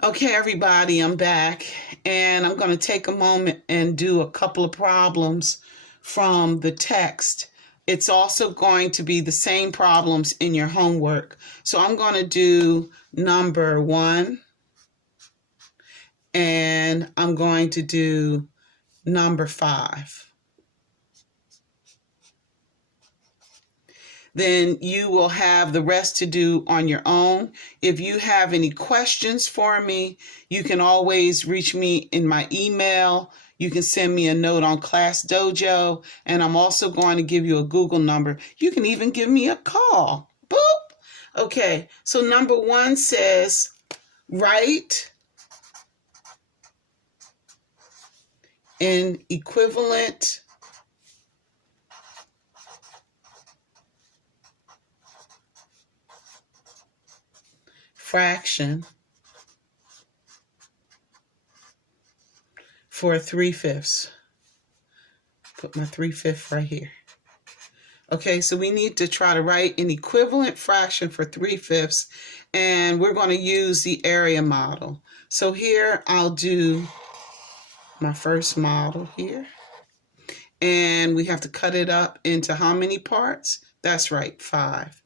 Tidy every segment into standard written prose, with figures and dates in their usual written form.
Okay, everybody, I'm back, and I'm going to take a moment and do a couple of problems from the text. It's also going to be the same problems in your homework. So I'm going to do number 1, and I'm going to do number 5. Then you will have the rest to do on your own. If you have any questions for me, you can always reach me in my email. You can send me a note on Class Dojo, and I'm also going to give you a Google number. You can even give me a call. Boop. Okay, so number 1 says, write an equivalent fraction for 3/5. Put my 3/5 right here. Okay, so we need to try to write an equivalent fraction for 3/5, and we're going to use the area model. So here I'll do my first model here, and we have to cut it up into how many parts? That's right, 5.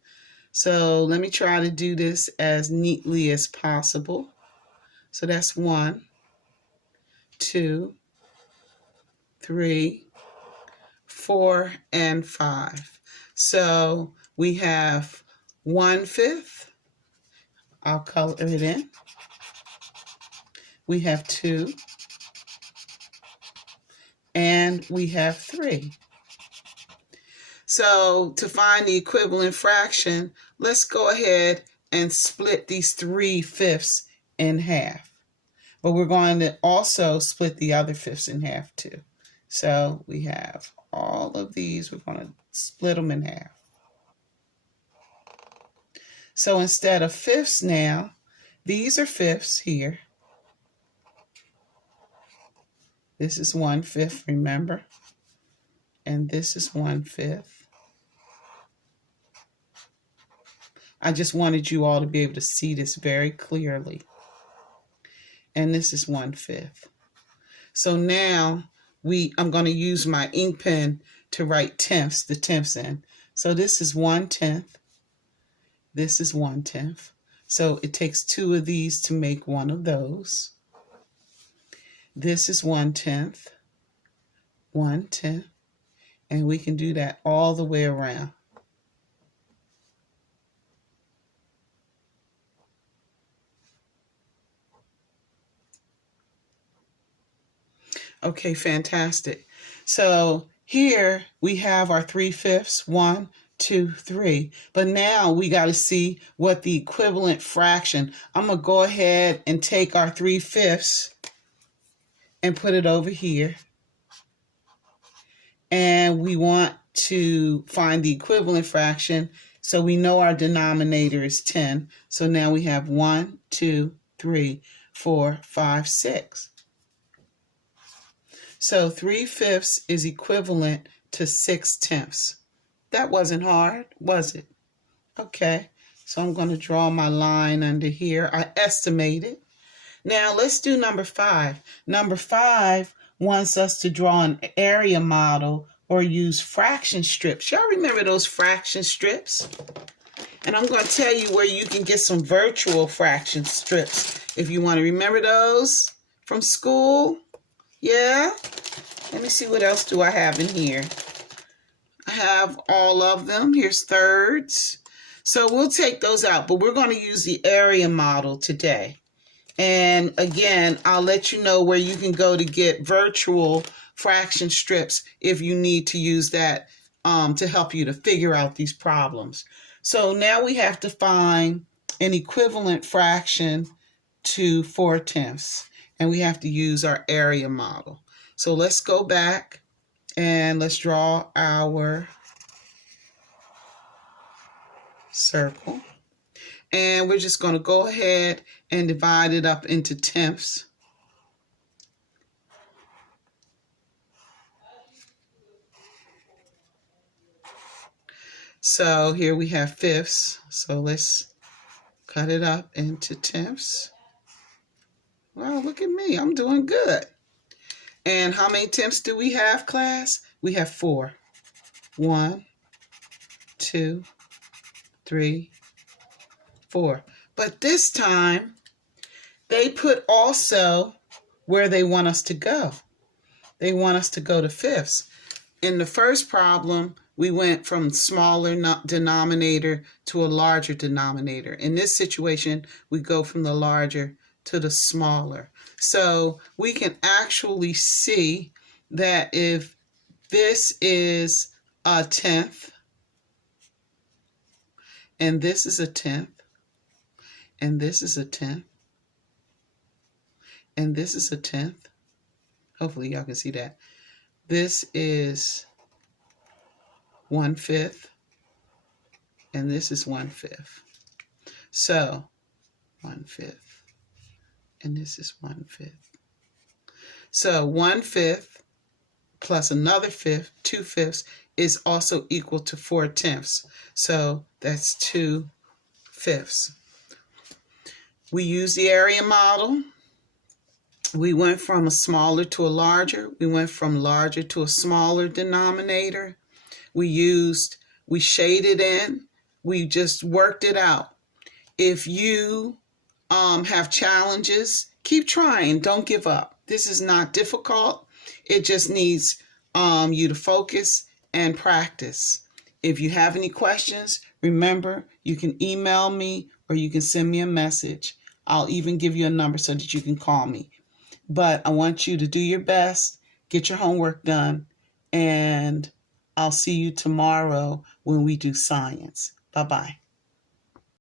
So let me try to do this as neatly as possible. So that's 1, 2, 3, 4, and 5. So we have 1/5. I'll color it in. We have 2. And we have 3. So to find the equivalent fraction, let's go ahead and split these 3/5 in half. But we're going to also split the other fifths in half too. So we have all of these, we're going to split them in half. So instead of fifths now, these are fifths here. This is 1/5, remember? And this is 1/5. I just wanted you all to be able to see this very clearly. And this is 1/5. So now I'm going to use my ink pen to write tenths, the tenths in. So this is 1/10. This is 1/10. So it takes 2 of these to make one of those. This is 1/10, 1/10, and we can do that all the way around. Okay, fantastic. So here we have our 3/5, 1, 2, 3. But now we got to see what the equivalent fraction. I'm going to go ahead and take our 3/5 and put it over here. And we want to find the equivalent fraction. So we know our denominator is 10. So now we have 1, 2, 3, 4, 5, 6. So 3/5 is equivalent to 6/10. That wasn't hard, was it? Okay, so I'm going to draw my line under here. I estimated. Now let's do number 5. Number 5 wants us to draw an area model or use fraction strips. Y'all remember those fraction strips? And I'm going to tell you where you can get some virtual fraction strips if you want to remember those from school. Yeah? Let me see, what else do I have in here? I have all of them. Here's thirds. So we'll take those out, but we're going to use the area model today. And again, I'll let you know where you can go to get virtual fraction strips if you need to use that to help you to figure out these problems. So now we have to find an equivalent fraction to 4/10. And we have to use our area model. So let's go back and let's draw our circle. And we're just going to go ahead and divide it up into tenths. So here we have fifths. So let's cut it up into tenths. Well, look at me. I'm doing good. And how many tenths do we have, class? We have 4. 1, 2, 3, 4. But this time, they put also where they want us to go. They want us to go to fifths. In the first problem, we went from smaller denominator to a larger denominator. In this situation, we go from the larger to the smaller. So we can actually see that if this is a tenth, and this is a tenth, and this is a tenth, and this is a tenth, hopefully y'all can see that. This is 1/5, and this is 1/5. So 1/5, and this is 1/5. So 1/5 plus another fifth, 2/5, is also equal to 4/10. So that's 2/5. We use the area model. We went from a smaller to a larger. We went from larger to a smaller denominator. We shaded in. We just worked it out. If you have challenges, keep trying. Don't give up. This is not difficult. It just needs you to focus and practice. If you have any questions, remember, you can email me or you can send me a message. I'll even give you a number so that you can call me. But I want you to do your best, get your homework done, and I'll see you tomorrow when we do science. Bye-bye.